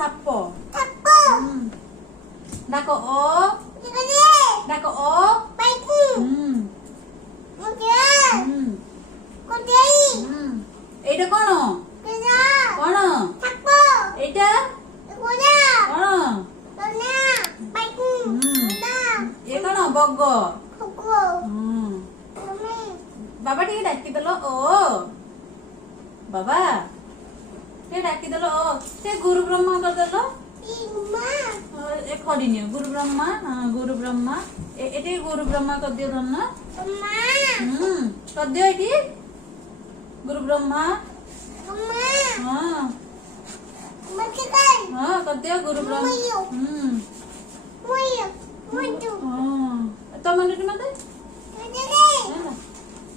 ସାପ 사포. ଡାକ ଅ 이거지. ଡାକ ଅ 파이팅. 뭐야? 고데이. ଏଇଟା କଣ 그래서 କଣ 사포. ଏଇଟା 이거야. କଣ 너나 파이팅. 나 ଏ କଣ ବଗ 고고. 그러면 ବାବା ଟିକେ ଡାକିଦେଲ ଓ ବାବା ଟିକେ ଡାକିଦେଲ ଓ ସେ ଗୁରୁ ବ୍ରହ୍ମା କରିଦେଲ 이마. ଏ ଖଡିନିଅ ଗୁରୁ ବ୍ରହ୍ମା ହଁ ଗୁରୁ ବ୍ରହ୍ମା ଏଠି ଗୁରୁ ବ୍ରହ୍ମା କରିଦିଅ ଧନ 엄마. କରିଦିଅ ଏଠି ଗୁରୁ ବ୍ରହ୍ମା 엄마. ହଁ 엄마 찍어. ହଁ କରିଦିଅ ଗୁରୁ ବ୍ରହ୍ମା 뭐예요? 뭐죠? ହଁ ତମ ଏଠି ମତେ 저기래. ହେଲା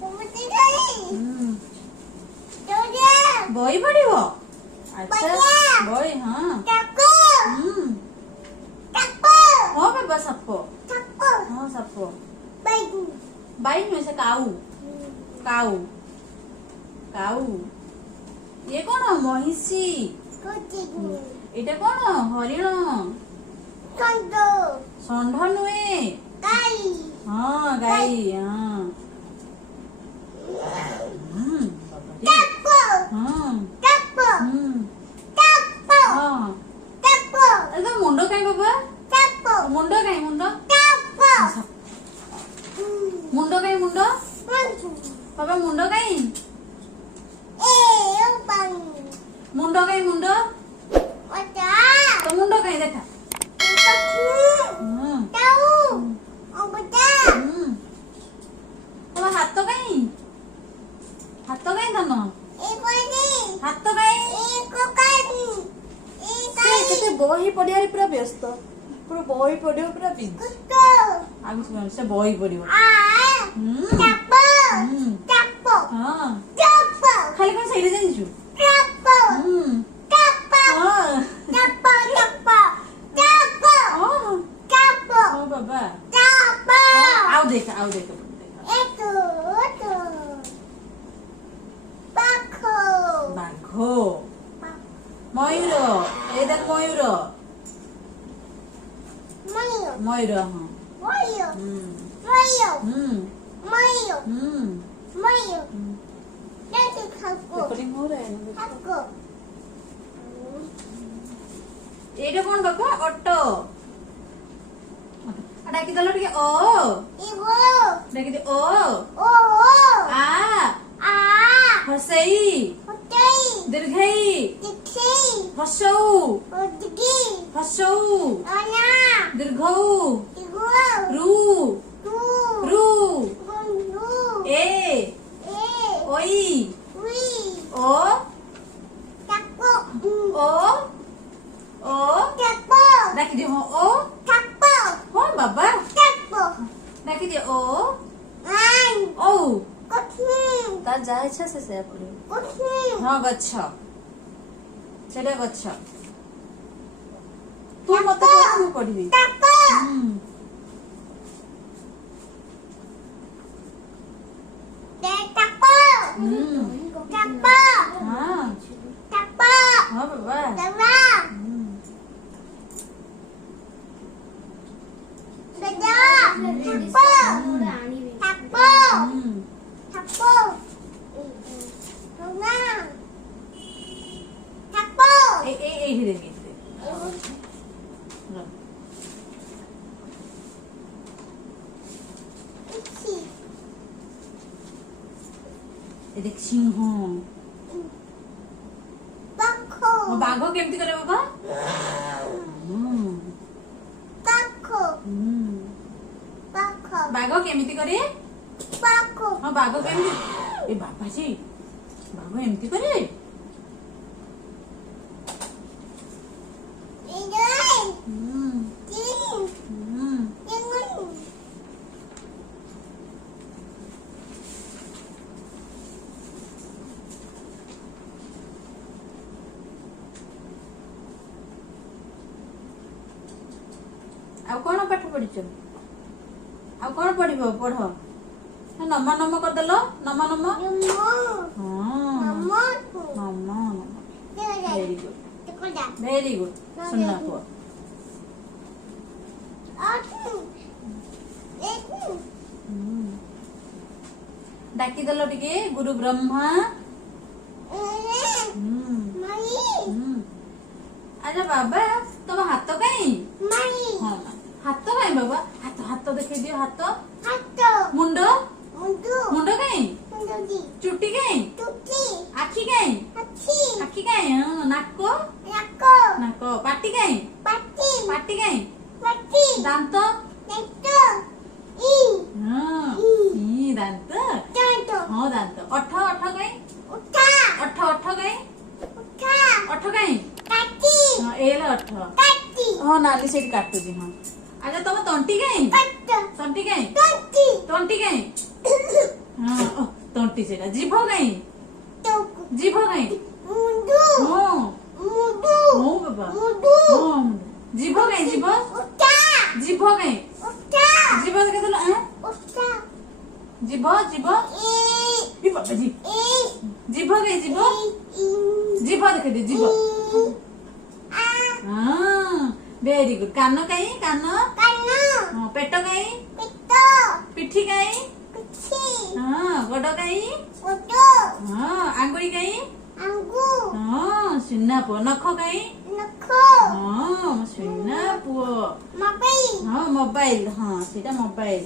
엄마 찍어래. 저기야. ବହି ପଢିବ ଆଚ୍ଛା ବଢିଆ। ବହି ହଁ 잡고. 잡고. ହଁ ବାବା ସାପ 잡고. ହଁ ସାପ 빠이고. ବାଇ ନୁହେଁ ସେ କାଉ କାଉ କାଉ ଇଏ କଣ ମହିଷୀ 고치고. ଏଇଟା କଣ ହରିଣ 선도. ଷଣ୍ଢ ନୁହେଁ 까이. ହଁ ଗାଈ ହଁ 잡고. ହଁ 잡고. ହଁ 잡고. 잡고. ତ ମୁଣ୍ଡ କାଇଁ ବାବା 잡고. ମୁଣ୍ଡ କାଇଁ ମୁଣ୍ଡ 잡고. ମୁଣ୍ଡ କାଇଁ ମୁଣ୍ଡ ବାବା ମୁଣ୍ଡ କାଇଁ 오빠. ମୁଣ୍ଡ କାଇଁ ମୁଣ୍ଡ 맞아. ତ ମୁଣ୍ଡ କାଇଁ ଦେଖା ତାଉ. ଅବତା. ତମ ହାତ କାଇଁ ହାତ କାଇଁ ଧନ 이거지. ହାତ କାଇଁ 이거까지. ସେ କେତେ ବହି ପଢିବାରେ ପୁରା ବ୍ୟସ୍ତ ପୁରା ବହି ପଢିବ ପୁରା ବିଜି 이거. ଆଗକୁ ସେ ବହି ପଢିବ 아. 잡고. 잡고. ହଁ 잡고. ଖାଲି କଣ ସେଇଟା ଜାଣିଛୁ 잡고. 잡고. ହଁ 잡고. 잡고. 잡고. 잡고. ହଁ ବାବା 잡고. ଆଉ ଦେଖ ଏଠୁ. ବାଘ. ବାଘ ମୟୂର ଏଇ ଦେଖ ମୟୂର ମୟୂର. ମୟୂର ହଁ ମୟୂର. ହୁଁ ମୟୂର. ହୁଁ ମୟୂର. ହୁଁ ମୟୂର. 여기 가고. ରେକର୍ଡିଂ हो रहा है 가고. ଏଇଟା କଣ ବାବା ଅଟୋ ଡାକିଦେଲ ଟିକେ ଓ 이거. ଡାକିଦେ ଓ 오. ଆ 아. ହସେଇ 호텔. ଦୀର୍ଘେଇ 디키. ହସଉ 어디기. ହସଉ 아냐. ଦୀର୍ଘଉ 이거. ରୁ 루. ରୁ 이건 루. ଏ 에. ଓଇ 위. ଓ 잡고. ଓ ଓ 잡고. ଡାକିଦିଅ ହଁ ଓ 잡고. ହଁ ବାବା 잡고. ଡାକିଦିଅ ଓ ଆଇ. ଓ କୋଠି. ତାର ଯାହା ଇଚ୍ଛା ସେ ସେୟା ପଡିବ କୋଠି. ହଁ ଗଛ ସେଟା ଗଛ ତୁ ମତେ କହ ମୁଁ ପଢିବି 잡고. 내 잡고. 잡고. ହଁ 잡고. ହଁ ବାବା 잡아. 내가. 잡고. 잡고. 잡고. 누나. 잡고. ଏଇଠି ଦେଖ 그치. ଏ ଦେଖ ସିଂହ 빠코. ବାଘ କେମିତି କରେ ବାବା 빠코. 빠코. ବାଘ କେମିତି କରେ 빠코. ହଁ ବାଘ କେମିତି ଏ ବାବାଜୀ ବାଘ ଏମିତି କରେ 이거. 찡. 찡은. ଆଉ କଣ ପାଠ ପଢିଛ ଆଉ କଣ ପଢିବ ପଢ ନମ ନମ କରିଦେଲ ନମ ନମ 이모. ହଁ 엄마. ନମ ନମ 내가 ଭେରି ଗୁଡ 이거 କୋଡ଼ା ଭେରି ଗୁଡ୍ ସୁନା ପୁଅ। ଡାକିଦେଲ ଟିକେ ଗୁରୁ ବ୍ରହ୍ମା। ଆରେ ବାବା ତମ ହାତ କାଇଁ? ହଁ ହାତ କାଇଁ ବାବା? ହାତ ହାତ ଦେଖେଇ ଦିଅ ହାତ। ମୁଣ୍ଡ ମୁଣ୍ଡ କାଇଁ? ଚୁଟି କାଇଁ? ଆଖି କାଇଁ? ଆଖି କାଇଁ? ନାକ ନାକ। ପାଟି କାଇଁ? ପାଟି କାଇଁ? ଦାନ୍ତ ହଁ ଇ ଦାନ୍ତ। ହଁ ଦାନ୍ତ। ଓଠ ଓଠ କାଇଁ? ଓଠ ଓଠ କାଇଁ? ଓଠ କାଇଁ? ହଁ ଏଇଲେ ଓଠ। ହଁ ନାଲି ସେଇଠି କାଟୁଛି। ହଁ ଆଚ୍ଛା ତମ ତଣ୍ଟି କାଇଁ? ତଣ୍ଟି କାଇଁ? ତଣ୍ଟି କାଇଁ? ହଁ ତଣ୍ଟି ସେଇଟା। ଜିଭ କାଇଁ? ଜିଭ କାଇଁ? ହଁ ହଁ ବାବା ହଁ ଜିଭ କାଇଁ? ଜିଭ ଜିଭ କାଇଁ? ଜିଭ ଦେଖେଇଦେଲ। ଜିଭ ଜିଭ ଇ ବାବା ଜିଭ କାଇଁ? ଜିଭ ଜିଭ ଦେଖେଇଦିଅ ଜିଭ। ହଁ ଭେରି ଗୁଡ୍। କାନ କାଇଁ? କାନ ହଁ। ପେଟ କାଇଁ? ପିଠି କାଇଁ? ହଁ ଗୋଡ କାଇଁ? ହଁ ଆଙ୍ଗୁଳି କାଇଁ? ହଁ ସୁନା ପୁଅ। ନଖ କାଇଁ? ହଁ ସୁନା ପୁଅ। ହଁ ମୋବାଇଲ। ହଁ ସେଇଟା ମୋବାଇଲ।